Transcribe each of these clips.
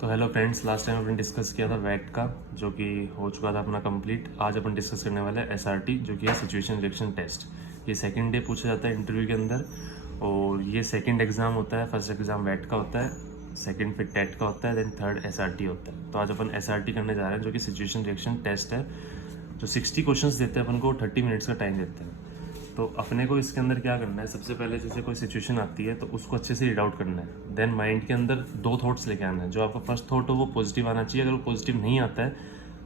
तो hello friends, last time अपन discuss किया था वैट का, जो कि हो चुका था अपना कंप्लीट। आज अपन डिस्कस करने वाले हैं एसआरटी, जो कि है सिचुएशन रिएक्शन टेस्ट। ये सेकंड डे पूछा जाता है इंटरव्यू के अंदर, और ये सेकंड एग्ज़ाम होता है। फर्स्ट एग्ज़ाम वैट का होता है, सेकंड फिर टेट का होता है, देन थर्ड एसआरटी होता है। तो आज अपन एसआरटी करने जा रहे हैं, जो कि सिचुएशन रिएक्शन टेस्ट है। जो 60 क्वेश्चंस देते हैं अपन को, 30 मिनट्स का टाइम देते हैं। तो अपने को इसके अंदर क्या करना है, सबसे पहले जैसे कोई सिचुएशन आती है तो उसको अच्छे से रीड आउट करना है। देन माइंड के अंदर 2 थॉट्स लेके आना है। जो आपका फर्स्ट थॉट हो वो पॉजिटिव आना चाहिए। अगर वो पॉजिटिव नहीं आता है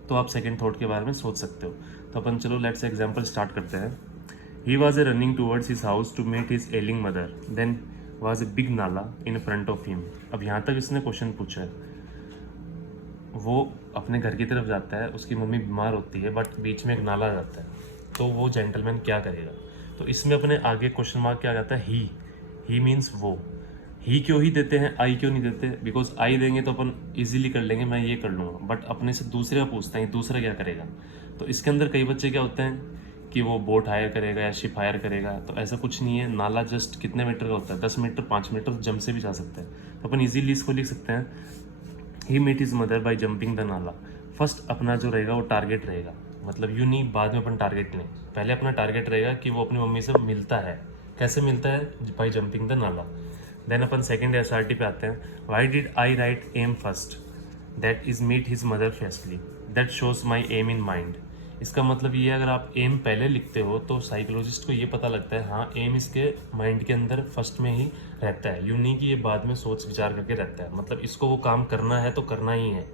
तो आप सेकंड थॉट के बारे में सोच सकते हो। तो अपन चलो लेट्स एग्जांपल स्टार्ट करते हैं। He was a running towards his house to meet his ailing mother, then was a big nala in front of him. अब यहाँ तक इसने क्वेश्चन पूछा है। वो अपने घर की तरफ जाता है, उसकी मम्मी बीमार होती है, बट बीच में एक नाला आ जाता है। तो वो जेंटलमैन क्या करेगा? तो इसमें अपने आगे क्वेश्चन मार्क क्या आ जाता है? ही मीन्स वो। ही क्यों ही देते हैं, आई क्यों नहीं देते? बिकॉज आई देंगे तो अपन इजीली कर लेंगे, मैं ये कर लूँगा। बट अपने से दूसरे का पूछते हैं, दूसरा क्या करेगा? तो इसके अंदर कई बच्चे क्या होते हैं कि वो बोट हायर करेगा या शिप हायर करेगा। तो ऐसा कुछ नहीं है। नाला जस्ट कितने मीटर का होता है? 10 मीटर, 5 मीटर जम से भी जा सकते हैं। तो अपन इजीली इसको लिख सकते हैं, he met his mother by jumping the nala. First अपना जो रहेगा वो टारगेट रहेगा, मतलब यू नहीं, बाद में अपन टारगेट लें। पहले अपना टारगेट रहेगा कि वो अपनी मम्मी से मिलता है। कैसे मिलता है? By jumping the nala. Then अपन सेकेंड एसआरटी पे आते हैं। Why did I write M first? That is meet his mother firstly, that shows my M in mind. इसका मतलब ये है, अगर आप एम पहले लिखते हो तो साइकोलॉजिस्ट को ये पता लगता है हाँ एम इसके माइंड के अंदर फर्स्ट में ही रहता है। यूं नहीं कि ये बाद में सोच विचार करके रहता है। मतलब इसको वो काम करना है तो करना ही है।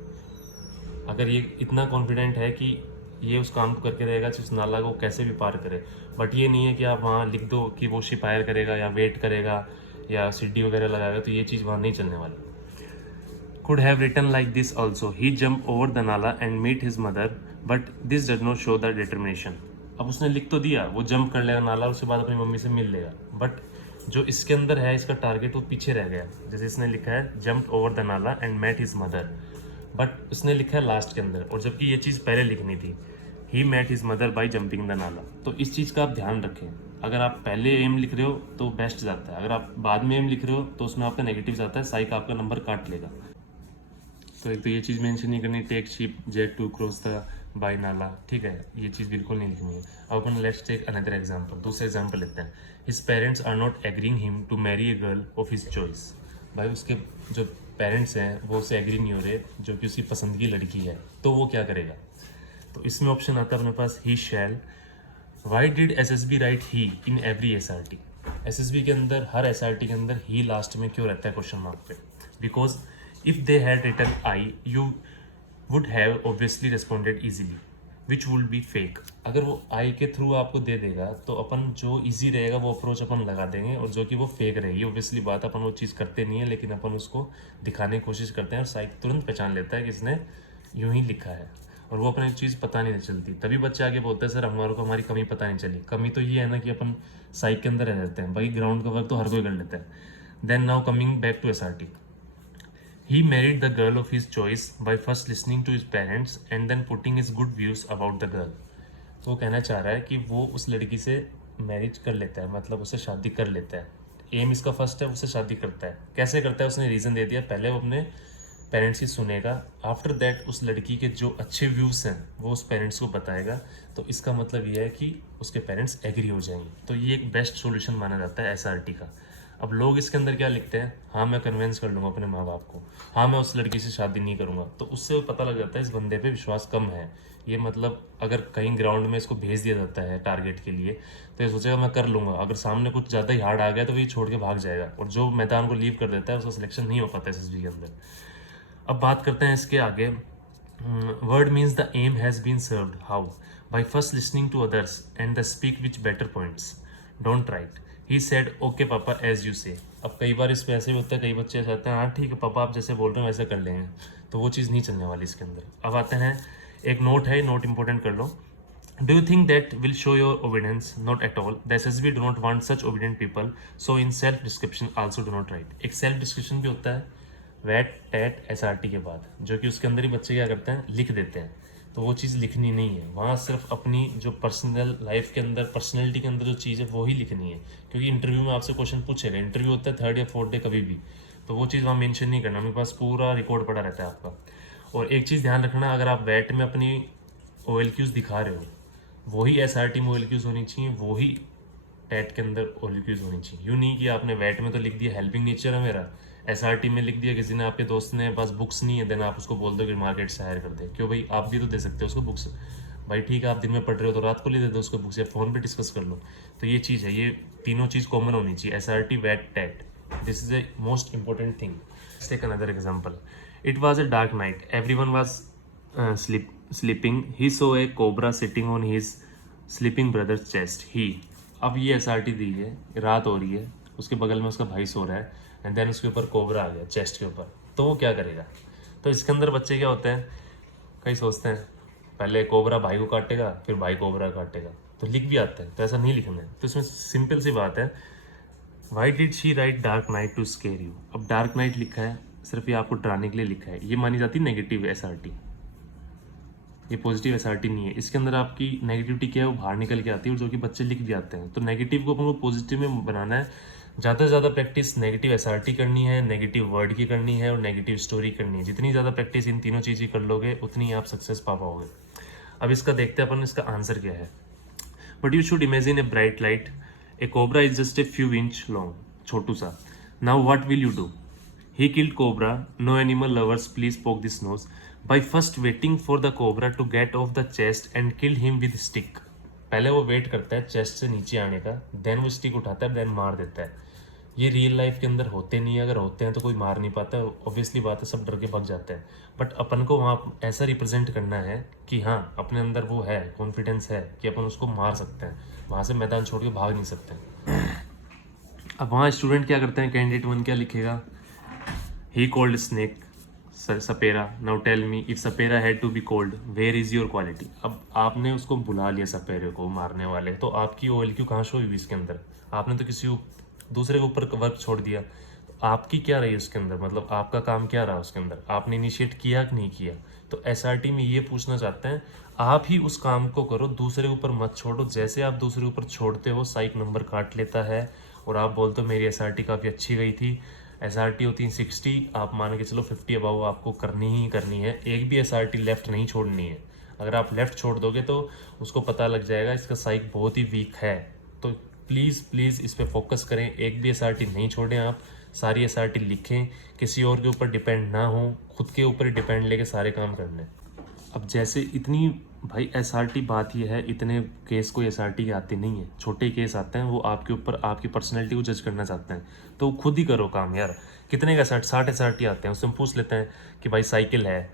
अगर ये इतना कॉन्फिडेंट है कि ये उस काम को करके रहेगा, उस नाला को कैसे भी पार करे। बट ये नहीं है कि आप वहाँ लिख दो कि वो शिपायर करेगा या वेट करेगा या सीढ़ी वगैरह लगाएगा, तो ये चीज़ वहाँ नहीं चलने वाली। Could have written like this also. He jumped over the nala and meet his mother, but this does not show the determination. अब उसने लिख तो दिया वो जंप कर लेगा नाला, उसके बाद अपनी मम्मी से मिल लेगा, बट जो इसके अंदर है इसका टारगेट वो पीछे रह गया। जैसे इसने लिखा है jump over the nala and met his mother, but उसने लिखा है लास्ट के अंदर, और जबकि ये चीज़ पहले लिखनी थी, he met his mother by jumping the nala. तो इस चीज़ का आप ध्यान रखें। अगर आप पहले एम लिख रहे हो तो बेस्ट जाता है, अगर आप बाद में एम लिख रहे हो तो उसमें आपका नेगेटिव जाता है, साइक आपका नंबर काट लेगा। तो एक तो ये चीज़ मेंशन नहीं करनी, take ship jet to cross the by nala, ठीक है, ये चीज़ बिल्कुल नहीं लिखनी है। अब अपन लेट्स टेक अनदर एग्जांपल, दूसरा एग्जांपल लेते हैं। His parents are not agreeing him to marry a girl of his choice. भाई उसके जो पेरेंट्स हैं वो उससे एग्री नहीं हो रहे, जो कि उसकी पसंद की लड़की है, तो वो क्या करेगा? तो इसमें ऑप्शन आता है अपने पास, he shall. Why did S S B write he in every S R T? S S B के अंदर, हर एस आर टी के अंदर ही लास्ट में क्यों रहता है क्वेश्चन मार्क पे? Because if they had written I you would have obviously responded easily, which would be fake. अगर वो आई के थ्रू आपको दे देगा तो अपन जो ईजी रहेगा वो अप्रोच अपन लगा देंगे, और जो कि वो फेक रहेगी ऑब्वियसली बात, अपन वो चीज़ करते नहीं है, लेकिन अपन उसको दिखाने की कोशिश करते हैं और साइक तुरंत पहचान लेता है कि इसने यूं ही लिखा है, और वो अपनी चीज़ पता नहीं चलती। तभी बच्चे आगे बोलते हैं सर हमारे को हमारी कमी पता नहीं चली। कमी तो ये है ना कि अपन साइक के अंदर रह जाते हैं। भाई ग्राउंड का वर्क तो हर कोई कर लेता है। Then now coming back to S R T. He married the girl of his choice by first listening to his parents and then putting his good views about the girl. तो वो कहना चाह रहा है कि वो उस लड़की से मैरिज कर लेता है, मतलब उससे शादी कर लेता है। एम इसका फर्स्ट है, उससे शादी करता है। कैसे करता है उसने रीज़न दे दिया, पहले वो अपने पेरेंट्स की सुनेगा, आफ्टर दैट उस लड़की के जो अच्छे व्यूज़ हैं वो उस पेरेंट्स को बताएगा। तो इसका मतलब ये है कि उसके पेरेंट्स एग्री हो जाएंगे। तो ये एक बेस्ट सॉल्यूशन माना जाता है एसआरटी का। अब लोग इसके अंदर क्या लिखते हैं, हाँ मैं कन्विंस कर लूँगा अपने माँ बाप को, हाँ मैं उस लड़की से शादी नहीं करूँगा। तो उससे पता लग जाता है इस बंदे पे विश्वास कम है। ये मतलब अगर कहीं ग्राउंड में इसको भेज दिया जाता है टारगेट के लिए तो ये सोचेगा मैं कर लूँगा। अगर सामने कुछ ज़्यादा ही हार्ड आ गया तो ये छोड़ के भाग जाएगा, और जो मैदान को लीव कर देता है उसका सिलेक्शन नहीं हो पाता एसएसबी के अंदर। अब बात करते हैं इसके आगे। Word means the M has been served how? By first listening to others and the speak which better points, don't write. He said okay papa as you say. अब कई बार इसमें ऐसे भी होता है, कई बच्चे ऐसे आते हैं हाँ ठीक है पापा आप जैसे बोल रहे हो वैसे कर लेंगे, तो वो चीज़ नहीं चलने वाली इसके अंदर। अब आते हैं, एक नोट है, नोट इंपॉर्टेंट कर लो। Do you think that will show your obedience? Not at all, the SSB do not want such obedient people, so in self description also do not write. एक सेल्फ डिस्क्रिप्शन भी होता है VAT TET SRT के बाद, जो कि उसके अंदर ही बच्चे क्या करते हैं, लिख देते हैं। तो वो चीज़ लिखनी नहीं है वहाँ, सिर्फ अपनी जो पर्सनल लाइफ के अंदर, पर्सनैलिटी के अंदर जो चीज़ है वो ही लिखनी है। क्योंकि इंटरव्यू में आपसे क्वेश्चन पूछेगा, इंटरव्यू होता है 3rd या 4th डे कभी भी, तो वो चीज़ वहाँ मेंशन नहीं करना, मेरे पास पूरा रिकॉर्ड पड़ा रहता है आपका। और एक चीज़ ध्यान रखना, अगर आप वेट में अपनी OLQs दिखा रहे हो, वही SRT में OLQs होनी चाहिए, वही टेट के अंदर OLQs होनी चाहिए। यूँ नहीं कि आपने वेट में तो लिख दिया हेल्पिंग नेचर है मेरा, SRT में लिख दिया, किसी ने आपके दोस्त ने पास बुक्स नहीं है, देन आप उसको बोल दो कि मार्केट से हायर कर दे। क्यों भाई, आप भी तो दे सकते हो उसको बुक्स। भाई ठीक है, आप दिन में पढ़ रहे हो तो रात को ले दे दो उसको बुक्स, या फ़ोन पे डिस्कस कर लो। तो ये चीज़ है, ये तीनों चीज़ कॉमन होनी चाहिए, SRT, वेट, TAT. This is the most important thing. Take another example. It was a dark night, everyone was sleeping. He saw a cobra sitting on his sleeping brother's chest. अब ये SRT दी है, रात हो रही है, उसके बगल में उसका भाई सो रहा है, एंड देन उसके ऊपर कोबरा आ गया चेस्ट के ऊपर, तो वो क्या करेगा? तो इसके अंदर बच्चे क्या होते हैं, कई सोचते हैं पहले कोबरा भाई को काटेगा फिर भाई कोबरा काटेगा, तो लिख भी आता है, तो ऐसा नहीं लिखना है। तो इसमें सिंपल सी बात है, why did she write dark night to scare you. अब डार्क नाइट लिखा है, सिर्फ ये आपको डराने के लिए लिखा है, ये मानी जाती है नेगेटिव SRT, ये पॉजिटिव SRT नहीं है। इसके अंदर आपकी नेगेटिविटी क्या है वो बाहर निकल के आती है, और जो कि बच्चे लिख भी आते हैं। तो नेगेटिव को अपन को पॉजिटिव में बनाना है, ज़्यादा से ज़्यादा प्रैक्टिस नेगेटिव SRT करनी है, नेगेटिव वर्ड की करनी है, और नेगेटिव स्टोरी करनी है। जितनी ज़्यादा प्रैक्टिस इन तीनों चीज़ें कर लोगे उतनी आप सक्सेस पा पाओगे। अब इसका देखते हैं अपन, इसका आंसर क्या है। But you should imagine a bright light, a cobra is just a few inch long, छोटू सा। Now what will you do? He killed cobra. No animal lovers, please poke this nose. By first waiting for the cobra to get off the chest and kill him with stick. पहले वो wait करता है chest से नीचे आने का, then वो stick उठाता है, देन मार देता है। ये रियल लाइफ के अंदर होते नहीं है, अगर होते हैं तो कोई मार नहीं पाता, ऑब्वियसली बात है, सब डर के भाग जाते हैं। बट अपन को वहाँ ऐसा रिप्रेजेंट करना है कि हाँ, अपने अंदर वो है, कॉन्फिडेंस है कि अपन उसको मार सकते हैं, वहाँ से मैदान छोड़ के भाग नहीं सकते। अब वहाँ स्टूडेंट क्या करते हैं, कैंडिडेट 1 क्या लिखेगा, He called snake Sapera. Now tell me, if Sapera had to be called, where is your quality? अब आपने उसको बुला लिया सपेरे को मारने वाले, तो आपकी OLQ कहाँ शो हुई इसके अंदर? आपने तो किसी दूसरे के ऊपर वर्क छोड़ दिया, तो आपकी क्या रही उसके अंदर, मतलब आपका काम क्या रहा उसके अंदर, आपने इनिशिएट किया कि नहीं किया? तो SRT में ये पूछना चाहते हैं, आप ही उस काम को करो, दूसरे के ऊपर मत छोड़ो। जैसे आप दूसरे ऊपर छोड़ते हो, साइक नंबर काट लेता है, और आप बोलते हो मेरी SRT काफ़ी अच्छी गई थी। SRT होती है 60, आप मान के चलो 50 अबाउ आपको करनी ही करनी है, एक भी SRT लेफ्ट नहीं छोड़नी है। अगर आप लेफ्ट छोड़ दोगे तो उसको पता लग जाएगा इसका साइक बहुत ही वीक है। तो प्लीज़ प्लीज़ इस पर फोकस करें, एक भी SRT नहीं छोड़ें, आप सारी SRT लिखें, किसी और के ऊपर डिपेंड ना हो, खुद के ऊपर डिपेंड लेके सारे काम करने। अब जैसे इतनी भाई SRT बात ये है, इतने केस कोई SRT आते नहीं है, छोटे केस आते हैं, वो आपके ऊपर आपकी पर्सनैलिटी को जज करना चाहते हैं, तो खुद ही करो काम यार। कितने का 60 SRT आते हैं, उससे हम पूछ लेते हैं कि भाई साइकिल है,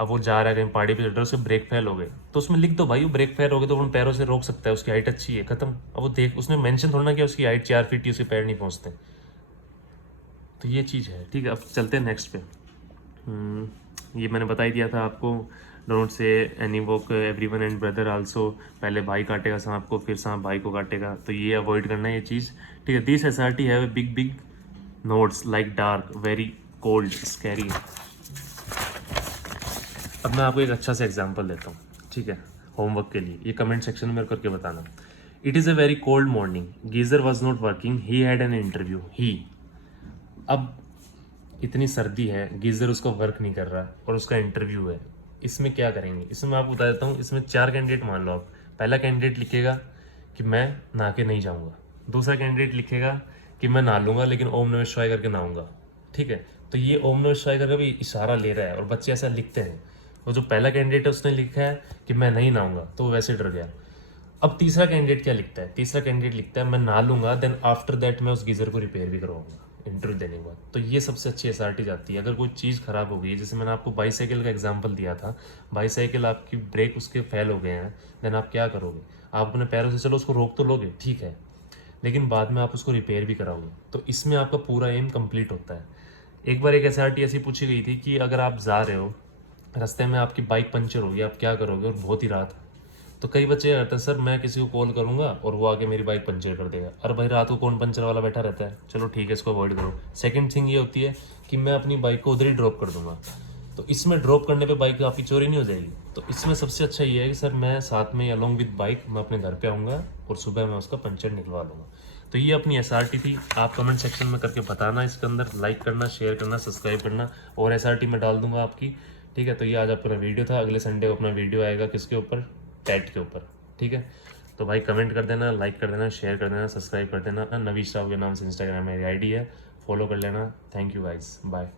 अब वो जा रहा है कहीं पहाड़ी पे चढ़ रहा है, उसके ब्रेक फेल हो गए, तो उसमें लिख दो भाई वो ब्रेक फेल हो गए तो उन पैरों से रोक सकता है, उसकी हाइट अच्छी है, खत्म। अब वो देख, उसने मेंशन थोड़ा ना किया उसकी हाइट 4 फीट ही, उसके पैर नहीं पहुँचते। तो ये चीज़ है, ठीक है। अब चलते हैं नेक्स्ट पे। ये मैंने बता ही दिया था आपको, don't say any walk everyone and brother also, पहले भाई काटेगा सांप को, फिर सांप भाई को काटेगा, तो ये अवॉइड करना है ये चीज़, ठीक है। This SRT have a big big notes like dark very cold scary. अब मैं आपको एक अच्छा सा एग्जांपल देता हूँ, ठीक है, होमवर्क के लिए। ये कमेंट सेक्शन में मेरे करके बताना। It is a very cold morning, geyser was not working, he had an interview. अब इतनी सर्दी है, गीज़र उसका वर्क नहीं कर रहा और उसका इंटरव्यू है, इसमें क्या करेंगे? इसमें मैं आपको बता देता हूँ, इसमें 4 कैंडिडेट मान लो आप। पहला कैंडिडेट लिखेगा कि मैं नहा के नहीं जाऊँगा, दूसरा कैंडिडेट लिखेगा कि मैं नहा लूँगा लेकिन ओम नमः शिवाय करके नहाऊँगा, ठीक है। तो ये ओम नमः शिवाय करके भी इशारा ले रहा है, और बच्चे ऐसा लिखते हैं। तो जो पहला कैंडिडेट है उसने लिखा है कि मैं नहीं नहाऊँगा, तो वो वैसे डर गया। अब तीसरा कैंडिडेट क्या लिखता है? तीसरा कैंडिडेट लिखता है मैं नहा लूँगा, देन आफ्टर दैट मैं उस गीज़र को रिपेयर भी करवाऊँगा इंटरव्यू देने के बाद। तो ये सबसे अच्छी SRT जाती है। अगर कोई चीज़ ख़राब हो गई है, जैसे मैंने आपको बाईसाइकिल का एग्जांपल दिया था, बाईसाइकिल आपकी ब्रेक उसके फेल हो गए हैं, देन आप क्या करोगे? आप अपने पैरों से चलो उसको रोक तो लोगे, ठीक है, लेकिन बाद में आप उसको रिपेयर भी कराओगे, तो इसमें आपका पूरा एम कंप्लीट होता है। एक बार एक SRT ऐसी पूछी गई थी कि अगर आप जा रहे हो, रास्ते में आपकी बाइक पंचर होगी, आप क्या करोगे, और बहुत ही रात है। तो कई बच्चे कहते हैं सर मैं किसी को कॉल करूंगा और वो आके मेरी बाइक पंचर कर देगा। अरे भाई रात को कौन पंचर वाला बैठा रहता है, चलो ठीक है, इसको अवॉइड करो। सेकंड थिंग ये होती है कि मैं अपनी बाइक को उधर ही ड्रॉप कर दूंगा, तो इसमें ड्रॉप करने पे बाइक आपकी चोरी नहीं हो जाएगी। तो इसमें सबसे अच्छा ये है कि सर मैं साथ में अलॉन्ग विद बाइक मैं अपने घर पे आऊँगा और सुबह मैं उसका पंचर निकलवा लूँगा। तो ये अपनी SRT थी। आप कमेंट सेक्शन में करके बताना, इसके अंदर लाइक करना, शेयर करना, सब्सक्राइब करना, और SRT में डाल दूंगा आपकी। ठीक है, तो ये आज आपका वीडियो था। अगले संडे को अपना वीडियो आएगा किसके ऊपर, टेट के ऊपर। ठीक है, तो भाई कमेंट कर देना, लाइक कर देना, शेयर कर देना, सब्सक्राइब कर देना। नवीश राव के नाम से इंस्टाग्राम में मेरी ID है, फॉलो कर लेना। Thank you guys, bye.